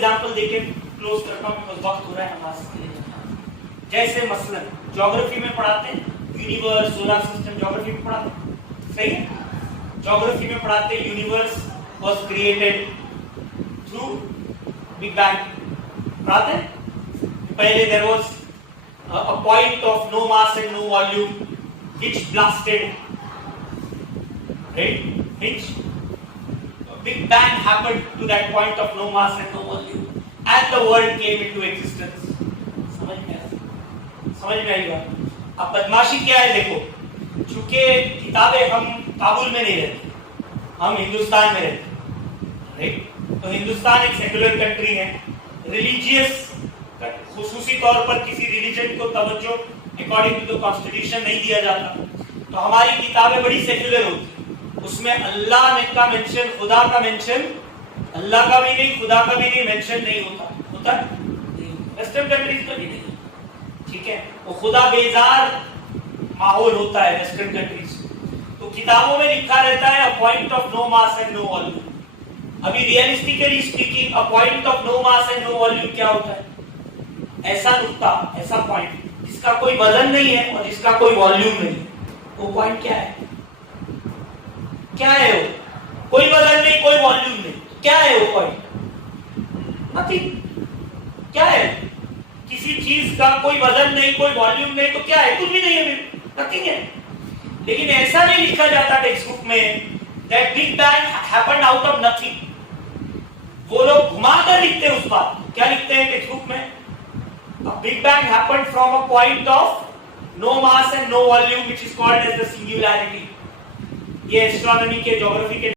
Example देके close करता हूं बिकॉज़ वक्त हो रहा है हमारे। जैसे मसलन ज्योग्राफी में पढ़ाते हैं यूनिवर्स, सोलर सिस्टम, ज्योग्राफी में पढ़ाते हैं, सही है। ज्योग्राफी में पढ़ाते हैं universe was created through big bang, पढ़ाते हैं। पहले there was a point of no mass and no volume which blasted, right, which big bang happened to that point of no mass and no volume and the world came into existence। समझ में आया? समझ में आई बात? अब बदमाशी क्या है देखो, चूंकि किताबें हम काबुल में नहीं रहते, हम हिंदुस्तान में रहते, राइट। तो हिंदुस्तान एक सेक्युलर कंट्री है, रिलीजियस खुसूसी तौर पर किसी रिलीजन को तवज्जो अकॉर्डिंग टू द कॉन्स्टिट्यूशन नहीं दिया जाता। तो हमारी किताबें बड़ी सेक्युलर होती है, उसमें अल्लाह का मेंशन, खुदा का मेंशन, अल्लाह का भी नहीं खुदा का भी नहीं मेंशन नहीं होता। होता है वेस्टर्न कंट्रीज में भी नहीं, ठीक है। वो खुदा बेजार माहौल होता है वेस्टर्न कंट्रीज। तो किताबों में लिखा रहता है a point of no mass and no volume. अभी realistically speaking a point of no mass and no volume क्या होता है? ऐसा नुक्ता, ऐसा पॉइंट जिसका कोई वजन नहीं है और जिसका कोई वॉल्यूम नहीं है, वो पॉइंट क्या है? क्या है वो? कोई वजन नहीं, कोई वॉल्यूम नहीं, क्या है वो पॉइंट? नथिंग। क्या है? किसी चीज का कोई वजन नहीं, कोई वॉल्यूम नहीं, तो क्या है? कुछ भी नहीं है, नथिंग है। लेकिन ऐसा नहीं लिखा जाता टेक्स्ट बुक में that big bang happened out of nothing. वो लोग घुमाकर लिखते हैं उस बात। क्या लिखते हैं टेक्स्ट बुक में? A big bang happened from a point of no mass and no volume which is called as the singularity। ये एस्ट्रोनॉमी के, ज्योग्राफी के